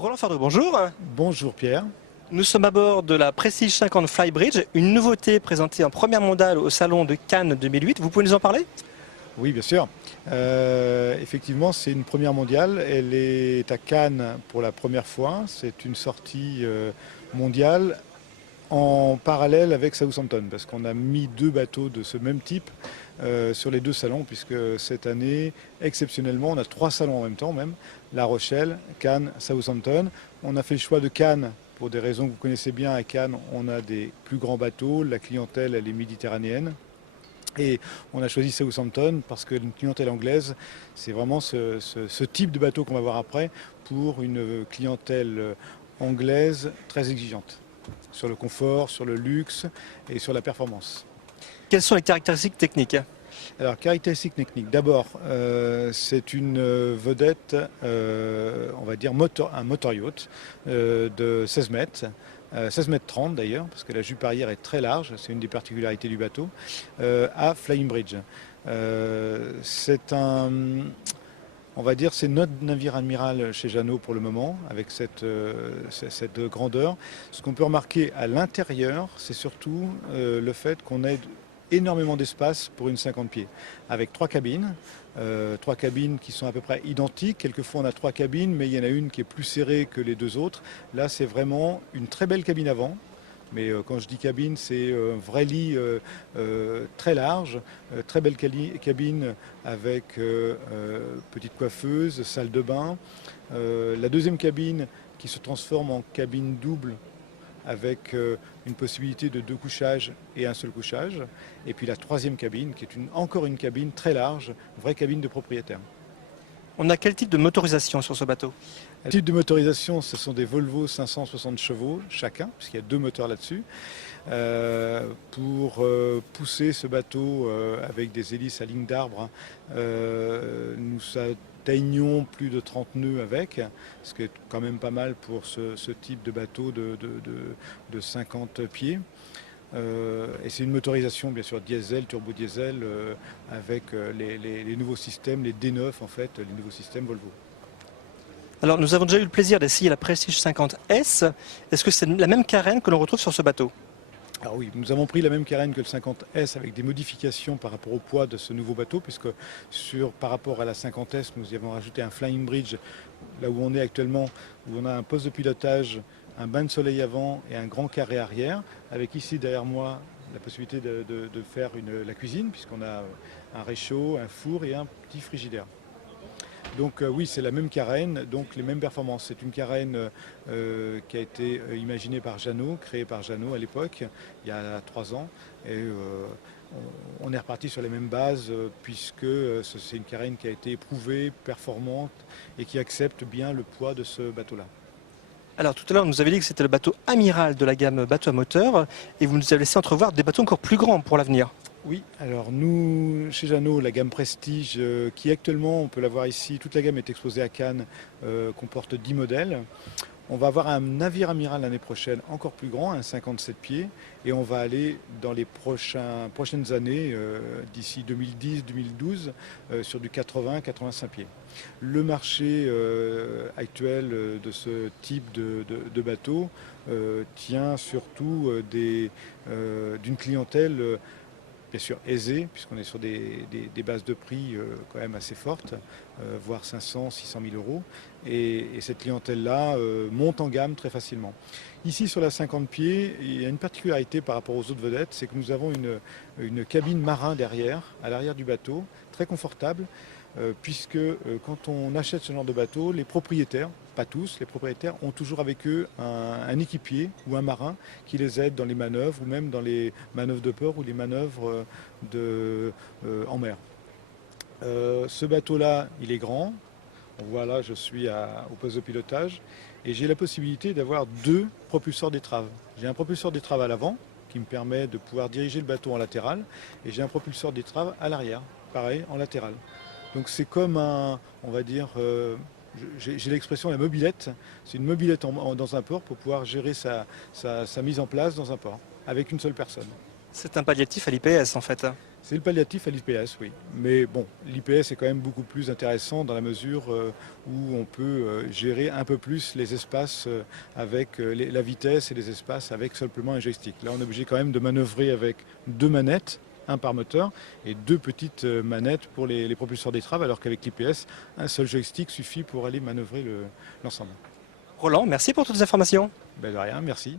Roland Fardot, bonjour. Bonjour Pierre. Nous sommes à bord de la Prestige 50 Flybridge, une nouveauté présentée en première mondiale au salon de Cannes 2008. Vous pouvez nous en parler? Oui, bien sûr. Effectivement, c'est une première mondiale. Elle est à Cannes pour la première fois. C'est une sortie mondiale en parallèle avec Southampton, parce qu'on a mis deux bateaux de ce même type sur les deux salons, puisque cette année, exceptionnellement, on a trois salons en même temps, même La Rochelle, Cannes, Southampton. On a fait le choix de Cannes pour des raisons que vous connaissez bien. À Cannes, on a des plus grands bateaux, la clientèle, elle est méditerranéenne. Et on a choisi Southampton parce que une clientèle anglaise, c'est vraiment ce type de bateau qu'on va voir après pour une clientèle anglaise très exigeante sur le confort, sur le luxe et sur la performance. Quelles sont les caractéristiques techniques? Alors, caractéristiques techniques. D'abord, c'est une vedette, on va dire un motor yacht de 16 mètres. 16 mètres 30 d'ailleurs, parce que la jupe arrière est très large, c'est une des particularités du bateau, à Flying Bridge. C'est un, on va dire, c'est notre navire amiral chez Jeannot pour le moment, avec cette grandeur. Ce qu'on peut remarquer à l'intérieur, c'est surtout le fait qu'on ait énormément d'espace pour une 50 pieds, avec trois cabines qui sont à peu près identiques. Quelquefois on a trois cabines, mais il y en a une qui est plus serrée que les deux autres. Là c'est vraiment une très belle cabine avant. Mais quand je dis cabine, c'est un vrai lit très large, très belle cabine avec petite coiffeuse, salle de bain. La deuxième cabine qui se transforme en cabine double avec une possibilité de deux couchages et un seul couchage. Et puis la troisième cabine, qui est encore une cabine très large, une vraie cabine de propriétaire. On a quel type de motorisation sur ce bateau? Le type de motorisation, ce sont des Volvo 560 chevaux chacun, puisqu'il y a deux moteurs là-dessus, pour pousser ce bateau avec des hélices à ligne d'arbre. Nous atteignons plus de 30 nœuds avec, ce qui est quand même pas mal pour ce type de bateau de 50 pieds. Et c'est une motorisation bien sûr diesel, turbo-diesel, avec les nouveaux systèmes, les D9 en fait, les nouveaux systèmes Volvo. Alors nous avons déjà eu le plaisir d'essayer la Prestige 50S. Est-ce que c'est la même carène que l'on retrouve sur ce bateau? Alors oui, nous avons pris la même carène que le 50S avec des modifications par rapport au poids de ce nouveau bateau, puisque par rapport à la 50S, nous y avons rajouté un flying bridge, là où on est actuellement, où on a un poste de pilotage, un bain de soleil avant et un grand carré arrière, avec ici derrière moi la possibilité de faire la cuisine, puisqu'on a un réchaud, un four et un petit frigidaire. Donc oui, c'est la même carène, donc les mêmes performances. C'est une carène qui a été imaginée par Jeannot, créée par Jeannot à l'époque, il y a 3 ans. Et on est reparti sur les mêmes bases, puisque c'est une carène qui a été éprouvée, performante et qui accepte bien le poids de ce bateau-là. Alors tout à l'heure, vous avez dit que c'était le bateau amiral de la gamme bateau à moteur, et vous nous avez laissé entrevoir des bateaux encore plus grands pour l'avenir. Oui, alors nous, chez Jeannot, la gamme Prestige, qui actuellement, on peut la voir ici, toute la gamme est exposée à Cannes, comporte 10 modèles. On va avoir un navire amiral l'année prochaine encore plus grand, un 57 pieds, et on va aller dans les prochaines années, d'ici 2010-2012, sur du 80-85 pieds. Le marché actuel de ce type de bateau tient surtout d'une clientèle bien sûr aisée, puisqu'on est sur des bases de prix quand même assez fortes, voire 500, 600 000 euros. Et cette clientèle-là monte en gamme très facilement. Ici, sur la 50 pieds, il y a une particularité par rapport aux autres vedettes, c'est que nous avons une cabine marin derrière, à l'arrière du bateau, très confortable, puisque quand on achète ce genre de bateau, les propriétaires, pas tous, les propriétaires ont toujours avec eux un équipier ou un marin qui les aide dans les manœuvres ou même dans les manœuvres de port ou les manœuvres en mer. Ce bateau-là, il est grand. On voit là, je suis au poste de pilotage et j'ai la possibilité d'avoir deux propulseurs d'étrave. J'ai un propulseur d'étrave à l'avant qui me permet de pouvoir diriger le bateau en latéral et j'ai un propulseur d'étrave à l'arrière, pareil, en latéral. Donc c'est comme on va dire, j'ai l'expression la mobilette. C'est une mobilette dans un port pour pouvoir gérer sa mise en place dans un port avec une seule personne. C'est un palliatif à l'IPS en fait. C'est le palliatif à l'IPS, oui. Mais bon, l'IPS est quand même beaucoup plus intéressant dans la mesure où on peut gérer un peu plus les espaces avec la vitesse et les espaces avec simplement un joystick. Là, on est obligé quand même de manœuvrer avec deux manettes, un par moteur, et deux petites manettes pour les propulseurs d'étrave, alors qu'avec l'IPS, un seul joystick suffit pour aller manœuvrer l'ensemble. Roland, merci pour toutes les informations. Ben de rien, merci.